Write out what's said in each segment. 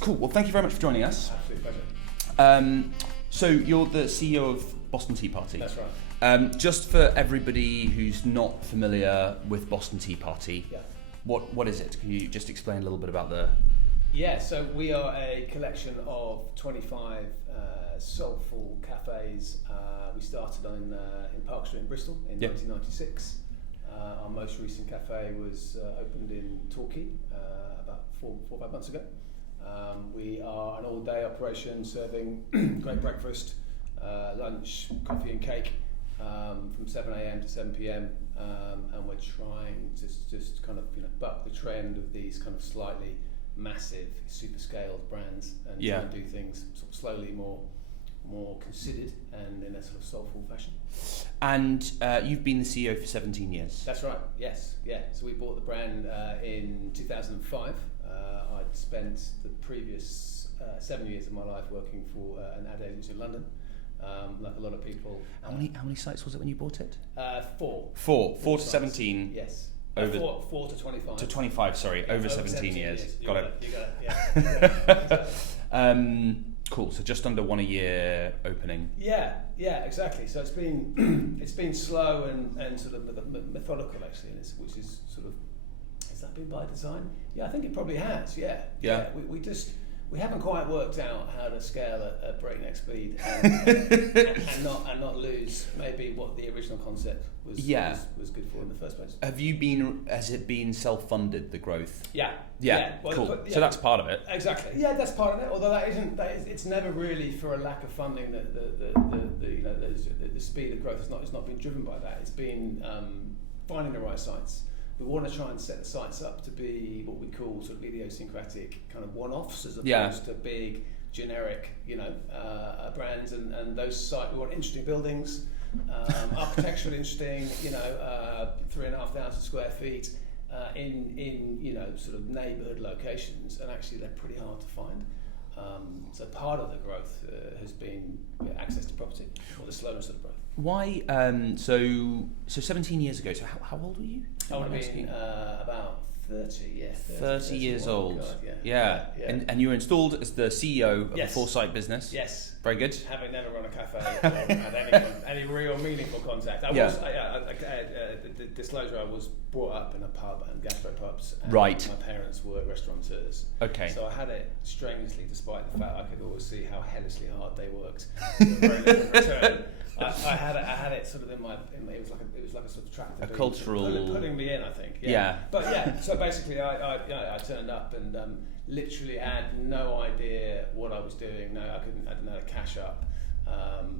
Cool. Well, thank you very much for joining us. Absolute pleasure. So you're the CEO of Boston Tea Party. That's right. Just for everybody who's not familiar with Boston Tea Party, Yeah. what is it? Can you just explain a little bit about the... Yeah, so we are a collection of 25 soulful cafes. We started in Park Street in Bristol in 1996. Our most recent cafe was opened in Torquay about 4 or 5 months ago. We are an all-day operation serving great breakfast, lunch, coffee and cake from 7 a.m. to 7 p.m. And we're trying to just kind of buck the trend of these kind of slightly massive, super scaled brands and try and do things sort of slowly, more considered and in a sort of soulful fashion. And you've been the CEO for 17 years. That's right. Yes. Yeah. So we bought the brand in 2005. I'd spent the previous 7 years of my life working for an ad agency in London, like a lot of people. How many sites was it when you bought it? 4. 4 to sites. 17. Yes. Over 4 to 25. To 25, sorry, over 17 years. You Got it. You got it. Yeah. Cool. So just under 1 a year opening. Yeah, exactly. So it's been slow and sort of methodical actually, which is sort of, has that been by design? Yeah, I think it probably has. Yeah. We haven't quite worked out how to scale at breakneck speed and not lose maybe what the original concept was good for in the first place. Has it been self-funded, the growth? Yeah. Well, cool. So that's part of it. Exactly. Yeah, that's part of it. Although it's never really for a lack of funding that the speed of growth has not been driven by that. It's been finding the right sites. We want to try and set the sites up to be what we call sort of idiosyncratic kind of one-offs as opposed to big generic, brands. And those sites, we want interesting buildings, architecturally interesting, 3,500 square feet in sort of neighbourhood locations, and actually they're pretty hard to find. So part of the growth has been access to property, or the slowness of the growth. Why? So 17 years ago. So how old were you? I would have been about 30. Yeah. 30 years old. God, yeah. And you were installed as the CEO of a Foresight business. Yes. Very good. Having never run a cafe or had any real meaningful contact. Disclosure, I was brought up in a pub and gastropubs. And right. My parents were restaurateurs. Okay. So I had it strangely, despite the fact I could always see how hellishly hard they worked. Very little in return. I had it sort of in my it was like a sort of tractor. A cultural putting me in, I think. Yeah. But so basically I turned up and literally had no idea what I was doing. I didn't know how to cash up,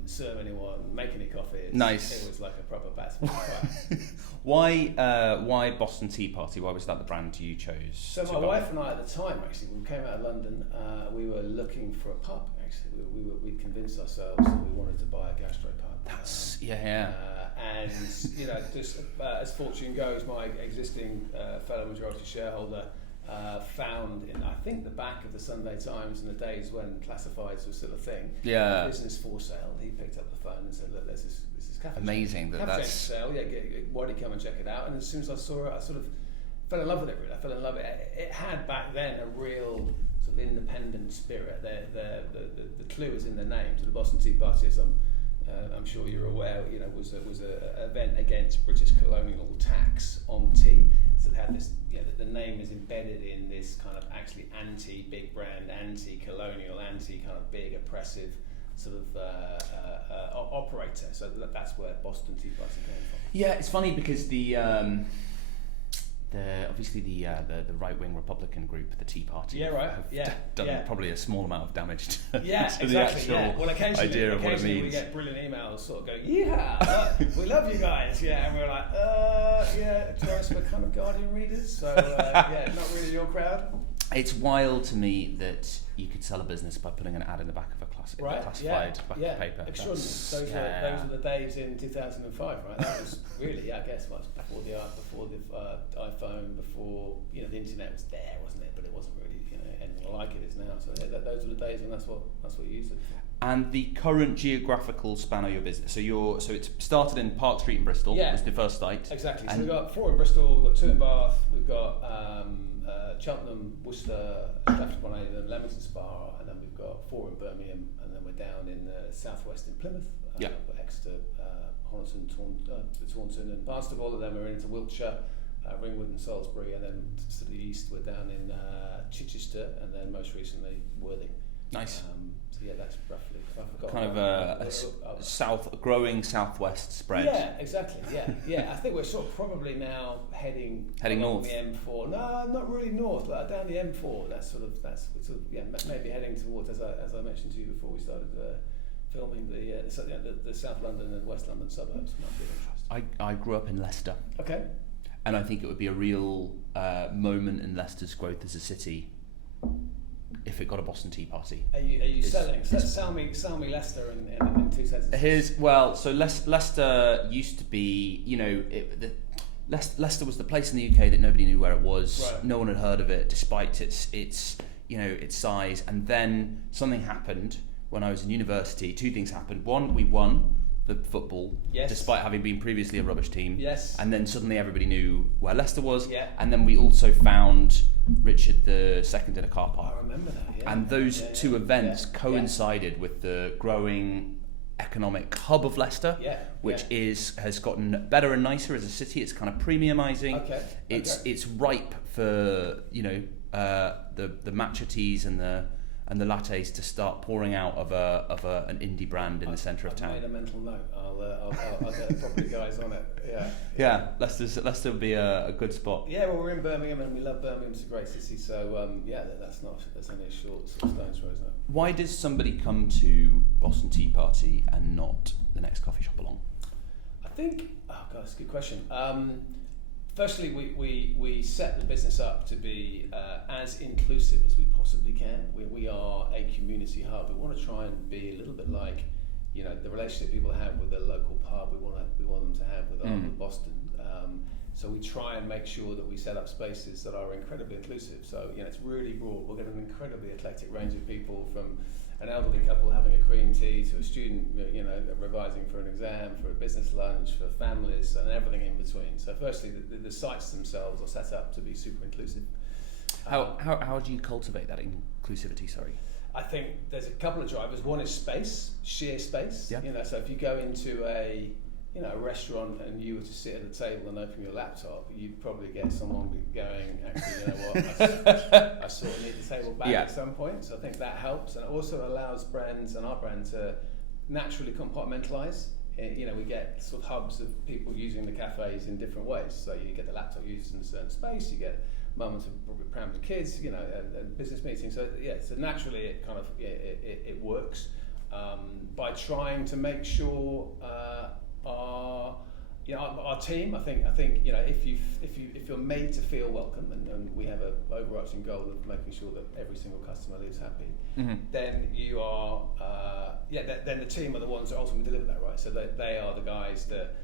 serve anyone, make any coffees. Nice. It was like a proper batsman. Why Boston Tea Party? Why was that the brand you chose? So my wife and I at the time, actually, when we came out of London, we were looking for a pub. Actually, we'd convinced ourselves that we wanted to buy a gastropub. That's and just as fortune goes, my existing fellow majority shareholder found in, I think, the back of the Sunday Times in the days when classifieds was still a thing. Yeah. Business for sale. He picked up the phone and said, "Look, this is cafe. Amazing. Cafe for sale. Yeah, why don't you come and check it out?" And as soon as I saw it, I sort of fell in love with it. Really, I fell in love with it. It had back then a real sort of independent spirit. The clue is in the name. So the Boston Tea Party, as I'm sure you're aware, was a event against British colonial tax on tea. So they had this, the name is embedded in this kind of actually anti-big brand, anti-colonial, anti-kind of big oppressive sort of operator. So that's where Boston Tea Party came from. Yeah, it's funny because the right-wing Republican group, the Tea Party, have done probably a small amount of damage to, the actual Well, idea of what it means. We get brilliant emails sort of going, we love you guys, and we're like, tourists, we're kind of Guardian readers, so not really your crowd. It's wild to me that you could sell a business by putting an ad in the back of a classified back of paper. Extraordinary. Those were the days in 2005, right? That was really, I guess, before the iPhone, before the internet was there, wasn't it? But it wasn't really anything like it is now. So those were the days when that's what you used it for. And the current geographical span of your business. So it's started in Park Street in Bristol. Was the first site. Exactly. So we've got 4 in Bristol, we've got 2 in Bath, we've got Cheltenham, Worcester, Stratford-upon-Avon, Leamington Spa, and then we've got 4 in Birmingham, and then we're down in the southwest in Plymouth, Exeter, Honiton, Taunton and Barnstaple, and then we're into Wiltshire, Ringwood and Salisbury, and then to the east we're down in Chichester, and then most recently Worthing. Nice. So yeah, that's roughly. Kind of a growing southwest spread. Yeah, exactly. Yeah. I think we're sort of probably now heading north. The M4. No, not really north. Like down the M4. That's maybe heading towards, as I mentioned to you before we started filming, the South London and West London suburbs. Might be of interest. I grew up in Leicester. Okay. And I think it would be a real moment in Leicester's growth as a city if it got a Boston Tea Party. Are you selling? Sell me Leicester in 2 sentences. So Leicester used to be, Leicester was the place in the UK that nobody knew where it was. Right. No one had heard of it, despite its size. And then something happened when I was in university. 2 things happened. One, we won the football, despite having been previously a rubbish team. Yes. And then suddenly everybody knew where Leicester was. Yeah. And then we also found Richard II in a car park. I remember that, yeah. And those 2 events coincided with the growing economic hub of Leicester, which has gotten better and nicer as a city. It's kind of premiumising. Okay. It's ripe for the matcha teas and the lattes to start pouring out of an indie brand in the centre of town. I've made a mental note. I'll get the property guys on it. Yeah. Leicester would be a good spot. Yeah, well, we're in Birmingham and we love Birmingham. It's a great city. So that's only a short stone's throw, isn't it? Why does somebody come to Boston Tea Party and not the next coffee shop along? I think, that's a good question. Firstly, we set the business up to be as inclusive as we possibly can. We are a community hub. We want to try and be a little bit like, the relationship people have with their local pub. We want them to have with Boston. So we try and make sure that we set up spaces that are incredibly inclusive. So it's really broad. We'll get an incredibly eclectic range of people, from an elderly couple having a cream tea to a student, revising for an exam, for a business lunch, for families, and everything in between. So firstly, the sites themselves are set up to be super inclusive. How do you cultivate that inclusivity? Sorry. I think there's a couple of drivers. One is space, sheer space. Yeah. So if you go into a restaurant and you were to sit at a table and open your laptop, you'd probably get someone going, actually, I sort of need the table back at some point. So I think that helps, and it also allows brands and our brand to naturally compartmentalize. We get sort of hubs of people using the cafes in different ways. So you get the laptop used in a certain space, you get moments of probably crammed with kids, and business meetings. So naturally it kind of it works by trying to make sure our team. I think if you're made to feel welcome, and we have an overarching goal of making sure that every single customer leaves happy, then you are then the team are the ones that ultimately deliver that, right? So they are the guys that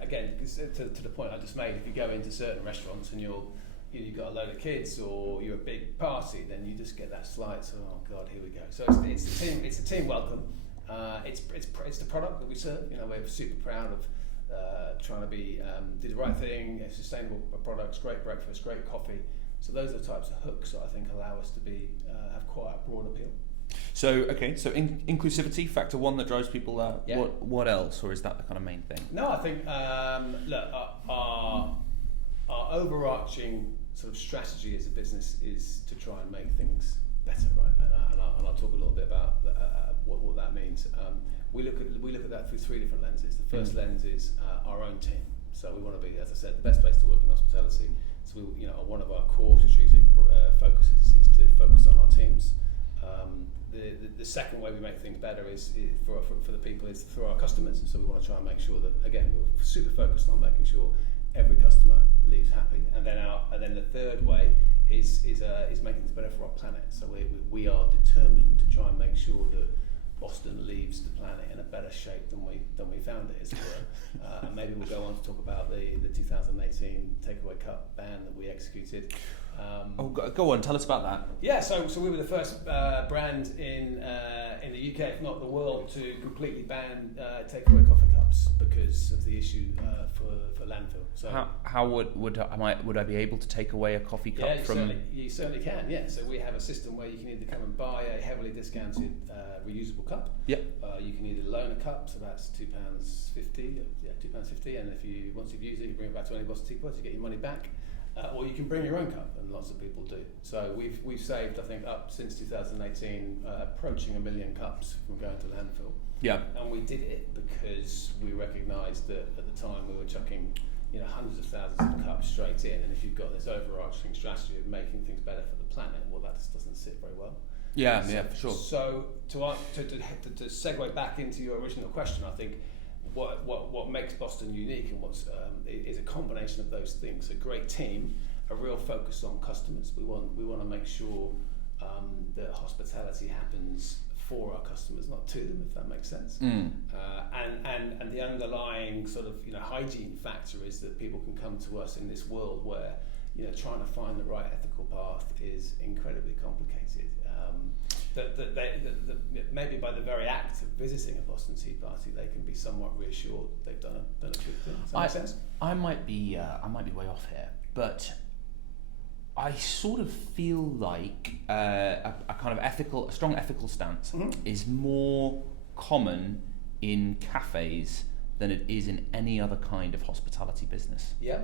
again, to the point I just made, if you go into certain restaurants and you've got a load of kids or you're a big party, then you just get that slight sort of, oh God, here we go. So it's a team welcome. It's the product that we serve. We're super proud of trying to do the right thing, sustainable products, great breakfast, great coffee. So those are the types of hooks that I think allow us to have quite a broad appeal. So inclusivity, factor one that drives people out. Yeah. What else, or is that the kind of main thing? No, I think our overarching sort of strategy as a business is to try and make things better, right? And I'll talk a little bit about what that means. We look at that through 3 different lenses. The first lens is our own team. So we want to be, as I said, the best place to work in hospitality. So one of our core strategic focuses is to focus on our teams. The second way we make things better is for the people is through our customers. So we want to try and make sure that, again, we're super focused on making sure every customer leaves happy. And then the third way is making things better for our planet. So we are determined to try and make sure that Boston leaves the planet in a better shape than we found it, as it were. And maybe we'll go on to talk about the 2018 Takeaway Cup ban that we executed. Go on, tell us about that. Yeah, so we were the first brand in the UK, if not the world, to completely ban takeaway coffee cups because of the issue for landfill. So how would I be able to take away a coffee cup from? You certainly can. Yeah, so we have a system where you can either come and buy a heavily discounted reusable cup. Yep. You can either loan a cup, so that's £2.50. Yeah, £2.50, and once you've used it, you bring it back to any Boston Tea Party, you get your money back. Or you can bring your own cup, and lots of people do. So we've saved, I think, up since 2018, approaching 1 million cups from going to landfill. Yeah. And we did it because we recognised that at the time we were chucking, hundreds of thousands of cups straight in, and if you've got this overarching strategy of making things better for the planet, well, that just doesn't sit very well. Yeah, for sure. So to segue back into your original question, I think what makes Boston unique and is a combination of those things: a great team, a real focus on customers. We want to make sure that hospitality happens for our customers, not to them, if that makes sense. And the underlying sort of hygiene factor is that people can come to us in this world where trying to find the right ethical path is incredibly complicated. That maybe by the very act of visiting a Boston Tea Party, they can be somewhat reassured that they've done a good thing. Does that make sense? I might be way off here, but I sort of feel like a kind of a strong ethical stance is more common in cafes than it is in any other kind of hospitality business. Yeah.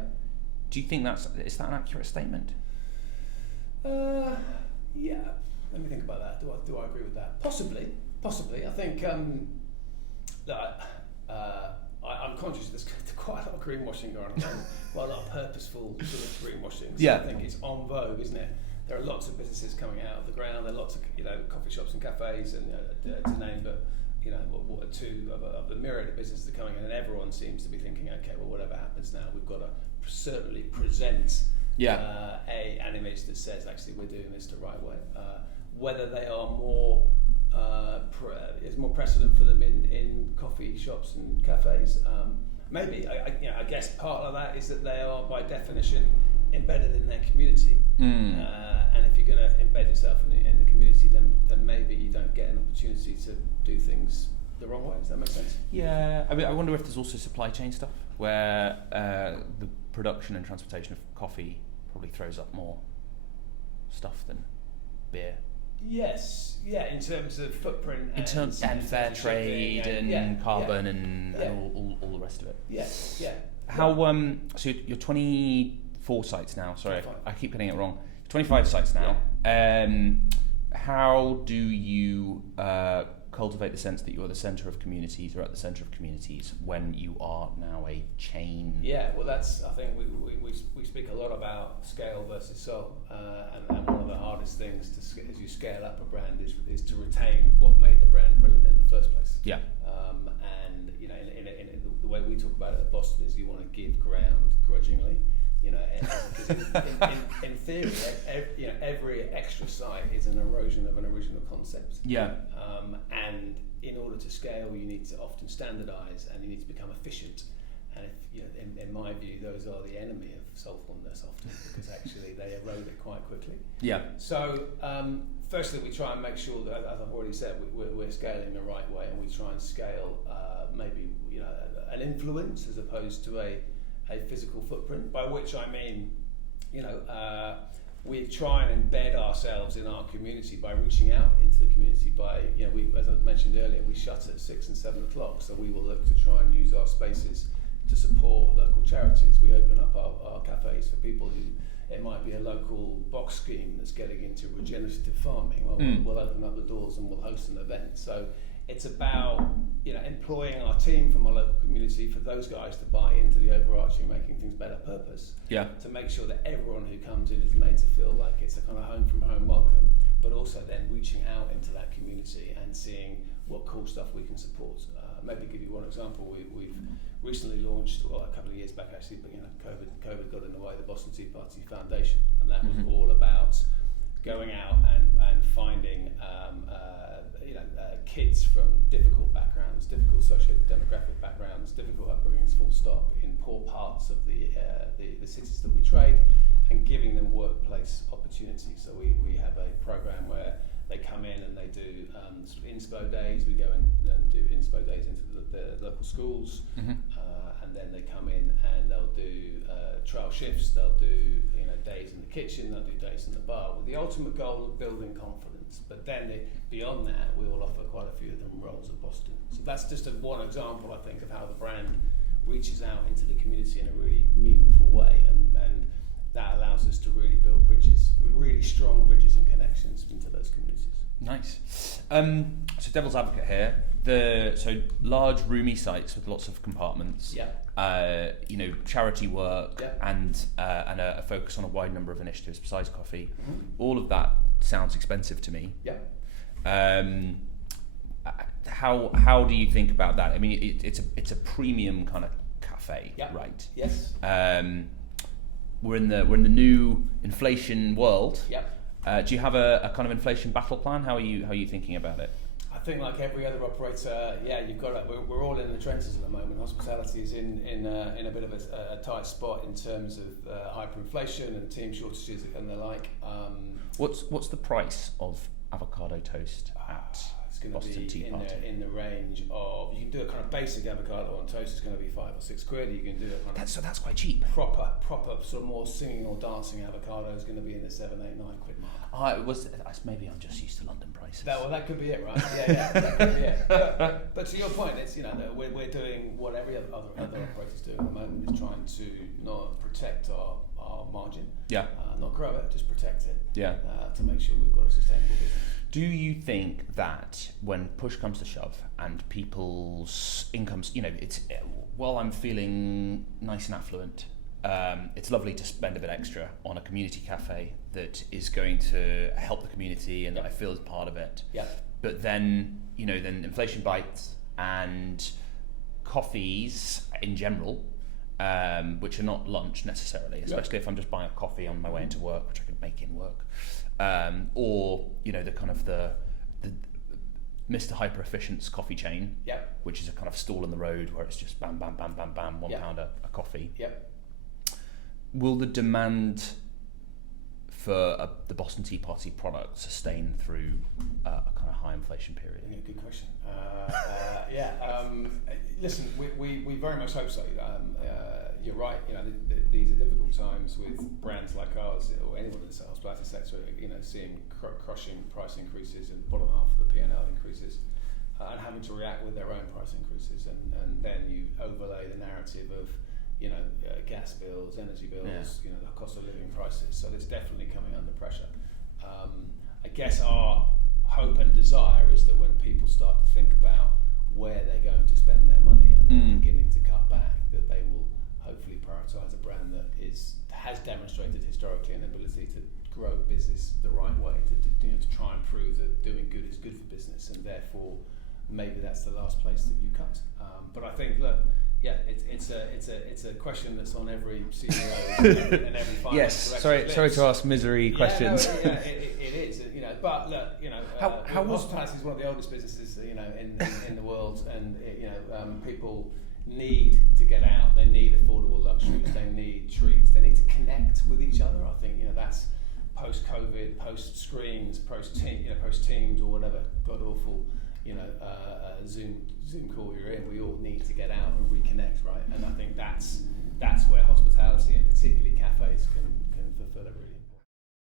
Do you think is that an accurate statement? Yeah. Let me think about that. Do I agree with that? Possibly. I think that I'm conscious there's quite a lot of greenwashing going on, quite a lot of purposeful sort of greenwashing. So I think it's en vogue, isn't it? There are lots of businesses coming out of the ground. There are lots of coffee shops and cafes, and to name but one or two of the myriad of businesses that are coming in, and everyone seems to be thinking, okay, well, whatever happens now, we've got to certainly present an image that says actually we're doing this the right way. Whether they are more is more precedent for them in coffee shops and cafes. Maybe I guess part of that is that they are by definition embedded in their community, and if you're going to embed yourself in the community, then maybe you don't get an opportunity to do things the wrong way. Does that make sense? Yeah, I mean, I wonder if there's also supply chain stuff where the production and transportation of coffee probably throws up more stuff than beer. Yes, in terms of footprint and fair trade and carbon and all the rest of it. Yes, yeah. How so you're 24 sites now. Sorry, 25. I keep getting it wrong. 25 sites now. Yeah. How do you cultivate the sense that you're the centre of communities, or at the centre of communities, when you are now a chain? Yeah, well, I think we speak a lot about scale versus soul, and one of the hardest things as you scale up a brand is to retain what made the brand brilliant in the first place. Yeah. And in the way we talk about it at Boston is you want to give ground grudgingly. In theory, every extra site is an erosion of an original concept. Yeah. And in order to scale, you need to often standardise and you need to become efficient. And in my view, those are the enemy of soulfulness often, because actually they erode it quite quickly. Yeah. So firstly, we try and make sure that, as I've already said, we're scaling the right way, and we try and scale maybe an influence as opposed to a physical footprint, by which I mean, we try and embed ourselves in our community by reaching out into the community. By as I mentioned earlier, we shut at 6 and 7 o'clock, so we will look to try and use our spaces to support local charities. We open up our cafes for people who, it might be a local box scheme that's getting into regenerative farming. Well, we'll open up the doors and we'll host an event. So it's about employing our team from our local community for those guys to buy into the overarching making things better purpose. Yeah. To make sure that everyone who comes in is made to feel like it's a kind of home from home welcome, but also then reaching out into that community and seeing what cool stuff we can support. Maybe give you one example. We've recently launched, a couple of years back actually, but COVID got in the way, the Boston Tea Party Foundation, and that was all about going out and finding kids from difficult backgrounds, difficult socio-demographic backgrounds, difficult upbringings, full stop, in poor parts of the cities that we trade, and giving them workplace opportunity. So we have a program where they come in and they do inspo days. We go and do inspo days into the local schools, and then they come in and they'll do trial shifts. They'll do days in the kitchen. They'll do days in the bar, with the ultimate goal of building confidence. But then beyond that, we will offer quite a few of them roles at Boston. So that's just one example, I think, of how the brand reaches out into the community in a really meaningful way, and that allows us to really build bridges, really strong bridges and connections into those communities. Nice. So devil's advocate here. So large, roomy sites with lots of compartments. Yeah. Charity work, yeah. and a focus on a wide number of initiatives besides coffee. All of that sounds expensive to me. Yeah. How do you think about that? I mean, it's a premium kind of cafe, yeah. right? Yes. We're in the new inflation world. Yep. Do you have a kind of inflation battle plan? How are you thinking about it? I think, like every other operator, you've got it. We're all in the trenches at the moment. Hospitality is in a bit of a tight spot in terms of hyperinflation and team shortages and the like. What's the price of avocado toast at it's going Boston to Tea be Party? in the range of, you can do a kind of basic avocado on toast. It's going to be £5 or £6. You can do a kind of that's quite cheap. Proper sort of more singing or dancing avocado is going to be in the £7, £8, £9 mark. Maybe I'm just used to London prices. That could be it, right? Yeah, that could be it. But to your point, it's we're doing what every other operators do at the moment, is trying to not protect our margin. Yeah. Not grow it, just protect it. Yeah. To make sure we've got a sustainable business. Do you think that when push comes to shove and people's incomes, while I'm feeling nice and affluent, it's lovely to spend a bit extra on a community cafe that is going to help the community and that I feel is part of it. Yeah. But then, then inflation bites, and coffees in general, which are not lunch necessarily, especially if I'm just buying a coffee on my way into work, which I could make in work. Or the kind of the Mr. Hyper Efficient's coffee chain, which is a kind of stall in the road where it's just bam, bam, bam, bam, bam, £1 a coffee. Will the demand for the Boston Tea Party product sustain through a kind of high inflation period? Yeah, good question. Listen, we very much hope so. You're right. These are difficult times with brands like ours, or anyone in the hospitality sector. Seeing crushing price increases and bottom half of the P&L increases, and having to react with their own price increases, and then you overlay the narrative of gas bills, energy bills, the cost of living crisis. So it's definitely coming under pressure. I guess our hope and desire is that when people start to think about where they're going to spend their money and they're beginning to cut back, that they will hopefully prioritise a brand that has demonstrated historically an ability to grow business the right way, to try and prove that doing good is good for business, and therefore maybe that's the last place that you cut. But I think, look, it's a question that's on every CEO and every finance yes. director's Sorry to ask misery questions. It is. But look, hospitality is one of the oldest businesses, in the world, and people need to get out. They need affordable luxuries. They need treats. They need to connect with each other. I think that's post-COVID, post-screens, post-Teams or whatever god awful Zoom call you're in. We all need to get out and reconnect, right? And I think that's where hospitality and particularly cafes can fulfil it really.